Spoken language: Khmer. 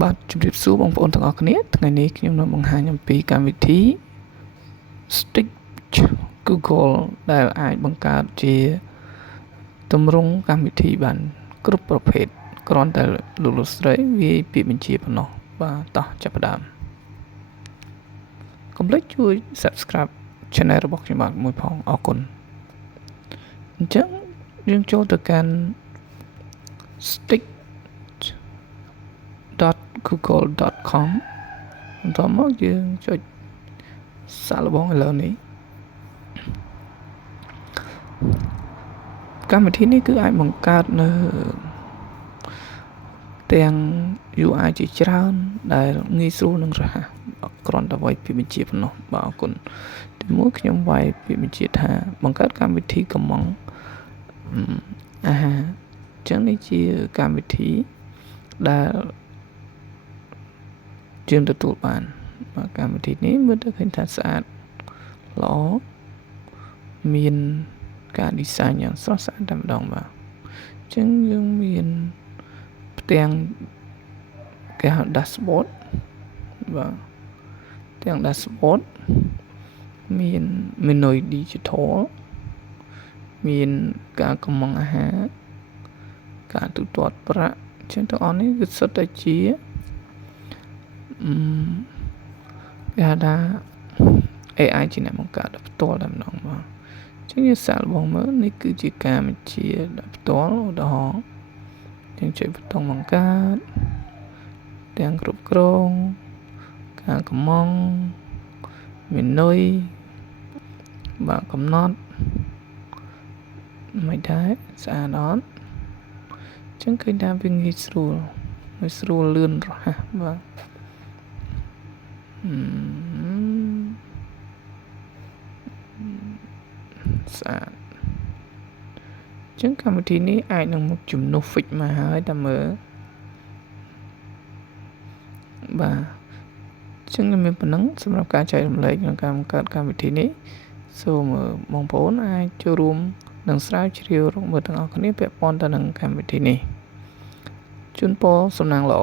បាទជម្រាបសួរបងប្អូនទាំងអស់គ្នាថ្ងៃនេះខ្ញុំនឹងបង្ហាញអំពីកម្មវិធី Stitch Google ដែលអាចបង្កើតជាទម្រង់កម្មវិធីបានគ្រប់ប្រភេទគ្រាន់តែលោកស្រីវាយពាក្យបញ្ជាប៉ុណ្ណោះបាទតោះចាប់ផ្ដើមកុំភ្លេចជួយ Subscribe Channel របស់ខ្ញុំបាទមួយផងអរគុណអញ្ចឹងយើងចូលទៅកាន់ stitch.google.com បន្តមកយើងចុចសាកល្បងឥឡូវនេះកម្មវិធីនេះគឺអាចបង្កើតនៅទាំង UI ជាច្រើនដែលងាយស្រួលនិងរហ័សគ្រាន់តែវាយពាក្យបញ្ជាប៉ុណ្ណោះបាទអរគុណទីមួយខ្ញុំវាយពាក្យបញ្ជាថាបង្កើតកម្មវិធីកម្មង់អាហារចឹងនេះជាកម្មវិធីដែលយើងទទួលបានកម្មវិធីនេះមើលទៅឃើញថាស្អាតល្អមានការ design យ៉ាងស្រស់ស្អាតតែម្ដងបាទអញ្ចឹងយើងមានផ្ទាំងគេហៅ dashboard បាទផ្ទាំង dashboard មាន menu digital មានការកម្មង់អាហារការទូទាត់ប្រាក់អញ្ចឹងទាំងអស់នេះគឺសុទ្ធតែជាគេហៅថា AI ជាអ្នកបង្កើតផ្ទាល់តែម្ដងបាទអញ្ចឹងយើងសាកល្បងមើលនេះគឺជាការបញ្ជាផ្ទាល់ឧទាហរណ៍យើងចុចប៊ូតុងបង្កើតទាំងគ្រប់គ្រងការកម្មង់មេនុយបាទកំណត់មិនដែរស្អាតអត់អញ្ចឹងឃើញថាវាងាយស្រួលលឿនរហ័សបាទស្អាតអញ្ចឹងកម្មវិធីនេះអាចនឹងមកជំនួស Figma ហើយតែមើលបាទអញ្ចឹងមានប៉ុណ្ណឹងសម្រាប់ការចែករំលែកក្នុងការបង្កើតកម្មវិធីនេះសូមបងប្អូនអាចចូលរួមនិងស្រាវជ្រាវរកមើលទាំងអស់គ្នាពាក់ព័ន្ធទៅនឹងកម្មវិធីនេះជូនពរសំណាងល្អ